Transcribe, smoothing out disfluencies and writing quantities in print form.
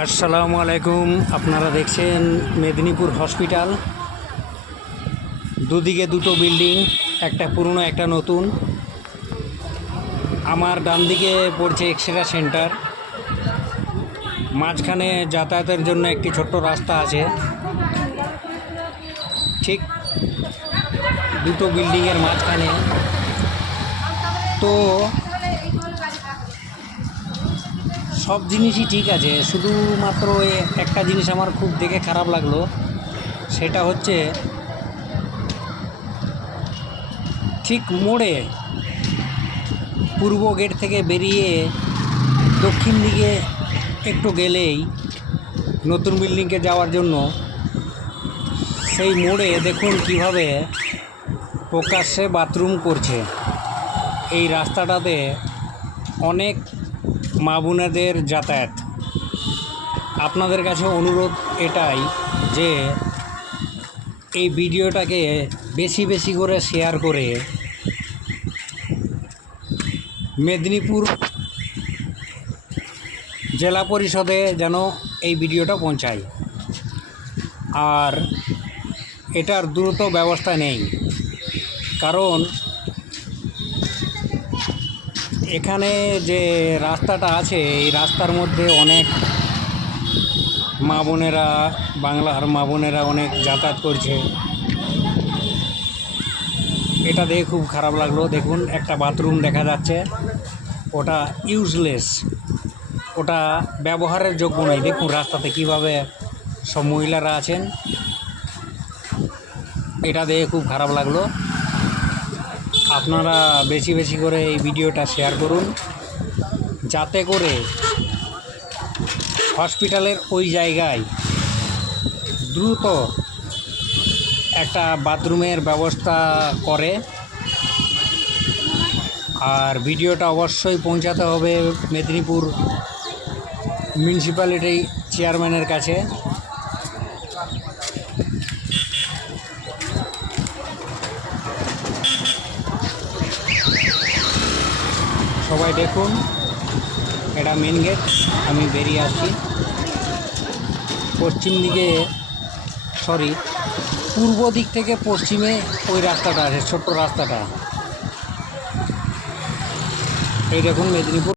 আসসালামু আলাইকুম। আপনারা দেখছেন মেদিনীপুর হসপিটাল। দুদিকে দুটো বিল্ডিং, একটা পুরনো একটা নতুন। আমার ডান দিকে পড়ছে এক্সরে সেন্টার, মাঝখানে যাতায়াতের জন্য একটি ছোট্ট রাস্তা আছে। ঠিক দুটো বিল্ডিংয়ের মাঝখানে। তো সব জিনিসই ঠিক আছে, শুধুমাত্র একটা জিনিস আমার খুব দেখে খারাপ লাগলো। সেটা হচ্ছে ঠিক মোড়ে পূর্ব গেট থেকে বেরিয়ে দক্ষিণ দিকে একটু গেলেই নতুন বিল্ডিংয়ে যাওয়ার জন্য সেই মোড়ে দেখুন কিভাবে প্রকাশ্যে বাথরুম করছে। এই রাস্তাটাতে অনেক মা বোনেদের যাতায়াত। আপনাদের কাছে অনুরোধ এটাই যে এই ভিডিওটাকে বেশি বেশি করে শেয়ার করে মেদিনীপুর জেলা পরিষদে যেন এই ভিডিওটা পৌঁছায়। আর এটার দ্রুত ব্যবস্থা নেই, কারণ এখানে যে রাস্তাটা আছে এই রাস্তার মধ্যে অনেক মা বোনেরা, বাংলার মা বোনেরা অনেক যাতায়াত করছে। এটা দেখে খুব খারাপ লাগলো। দেখুন একটা বাথরুম দেখা যাচ্ছে, ওটা ইউজলেস, ওটা ব্যবহারের যোগ্য নয়। দেখুন রাস্তাতে কীভাবে সব মহিলারা আছেন, এটা দেখে খুব খারাপ লাগলো। আপনারা বেশি বেশি করে এই ভিডিওটা শেয়ার করুন, যাতে করে হসপিটালের ওই জায়গায় দ্রুত একটা বাথরুমের ব্যবস্থা করে। আর ভিডিওটা অবশ্যই পৌঁছাতে হবে মেদিনীপুর মিউনিসিপ্যালিটি চেয়ারম্যানের কাছে। সবাই দেখুন, এটা মেন গেট। আমি বেরিয়ে আসছি পশ্চিম দিকে, পূর্ব দিক থেকে পশ্চিমে ওই রাস্তাটা আছে, ছোট্ট রাস্তাটা। এই দেখুন মেদিনীপুর।